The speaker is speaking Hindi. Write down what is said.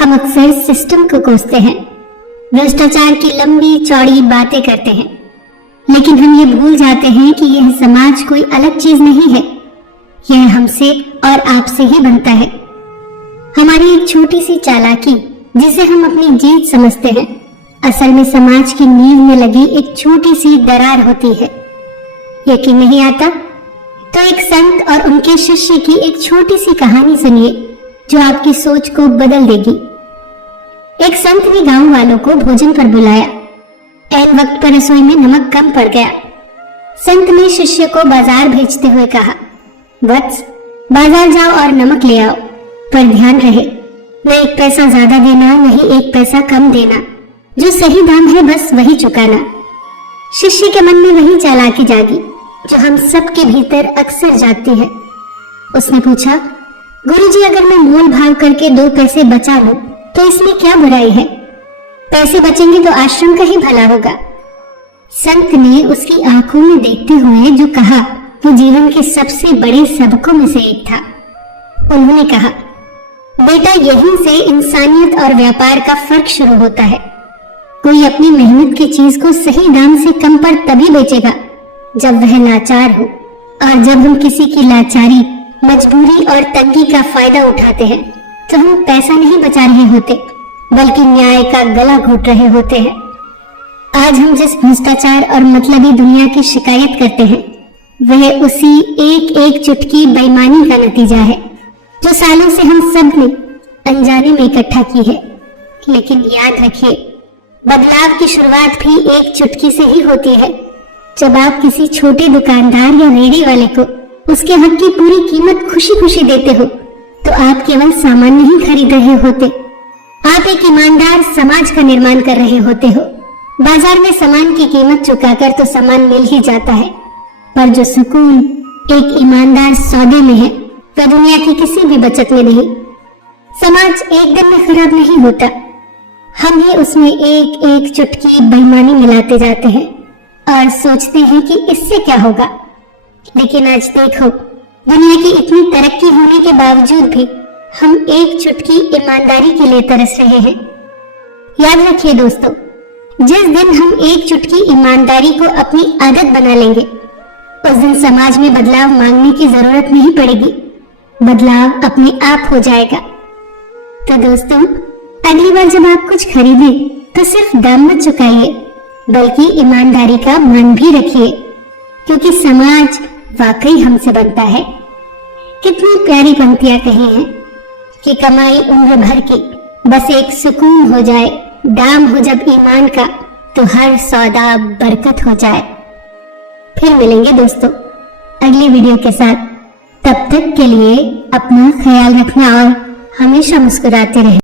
हम अक्सर सिस्टम को कोसते हैं, भ्रष्टाचार की लंबी चौड़ी बातें करते हैं, लेकिन हम ये भूल जाते हैं कि यह समाज कोई अलग चीज नहीं है। यह हमसे और आपसे ही बनता है। हमारी एक छोटी सी चालाकी जिसे हम अपनी जीत समझते हैं, असल में समाज की नींव में लगी एक छोटी सी दरार होती है। यकीन नहीं आता? तो एक संत और उनके शिष्य की एक छोटी सी कहानी सुनिए जो आपकी सोच को बदल देगी। एक संत ने गांव वालों को भोजन पर बुलाया। ऐन वक्त पर रसोई में नमक कम पड़ गया। संत ने शिष्य को बाजार भेजते हुए कहा, वत्स, बाजार जाओ और नमक ले आओ, पर ध्यान रहे न एक पैसा ज्यादा देना, न ही एक पैसा कम देना। जो सही दाम है बस वही चुकाना। शिष्य के मन में वही चालाकी जागी जो हम सबके भीतर अक्सर जागती है। उसने पूछा, गुरुजी, अगर मैं मोल भाव करके 2 पैसे बचा लूं तो इसमें क्या बुराई है? पैसे बचेंगे तो आश्रम का ही भला होगा। संत ने उसकी आंखों में देखते हुए जो कहा वो जीवन के सबसे बड़े सबकों में से एक था। उन्होंने कहा, बेटा, यहीं से इंसानियत और व्यापार का फर्क शुरू होता है। कोई अपनी मेहनत की चीज को सही दाम से कम पर तभी बेचेगा जब वह लाचार हो, और जब हम किसी की लाचारी, मजबूरी और तंगी का फायदा उठाते हैं तो हम पैसा नहीं बचा रहे होते बल्कि न्याय का गला घोट रहे होते हैं। आज हम जिस भ्रष्टाचार और मतलबी दुनिया की शिकायत करते हैं वह उसी एक एक चुटकी बेईमानी का नतीजा है जो सालों से हम सब ने अनजाने में इकट्ठा की है। लेकिन याद रखिए, बदलाव की शुरुआत भी एक चुटकी से ही होती है। जब आप किसी छोटे दुकानदार या रेहड़ी वाले को उसके हक की पूरी कीमत खुशी खुशी देते हो तो आप केवल सामान नहीं खरीद रहे होते, आप एक ईमानदार समाज का निर्माण कर रहे होते हो। बाजार में सामान की कीमत चुकाकर तो सामान मिल ही जाता है, पर जो सुकून एक ईमानदार सौदे में है वह दुनिया की किसी भी बचत में नहीं। समाज एक दिन में खराब नहीं होता, हम ही उसमें एक एक चुटकी बेईमानी मिलाते जाते हैं और सोचते हैं कि इससे क्या होगा। लेकिन आज देखो, दुनिया की इतनी तरक्की होने के बावजूद भी हम एक चुटकी ईमानदारी के लिए तरस रहे हैं। याद रखिए दोस्तों, जिस दिन हम एक चुटकी ईमानदारी को अपनी आदत बना लेंगे उस दिन समाज में बदलाव मांगने की जरूरत नहीं पड़ेगी, बदलाव अपने आप हो जाएगा। तो दोस्तों, अगली बार जब आप कुछ खरीदें तो सिर्फ दाम मत चुकाइए बल्कि ईमानदारी का मान भी रखिए, क्योंकि समाज वाकई हमसे बनता है। कितनी प्यारी पंक्तियां कही हैं कि कमाई उम्र भर की, बस एक सुकून हो जाए, दाम हो जब ईमान का तो हर सौदा बरकत हो जाए। फिर मिलेंगे दोस्तों अगली वीडियो के साथ। तब तक के लिए अपना ख्याल रखना और हमेशा मुस्कुराते रहें।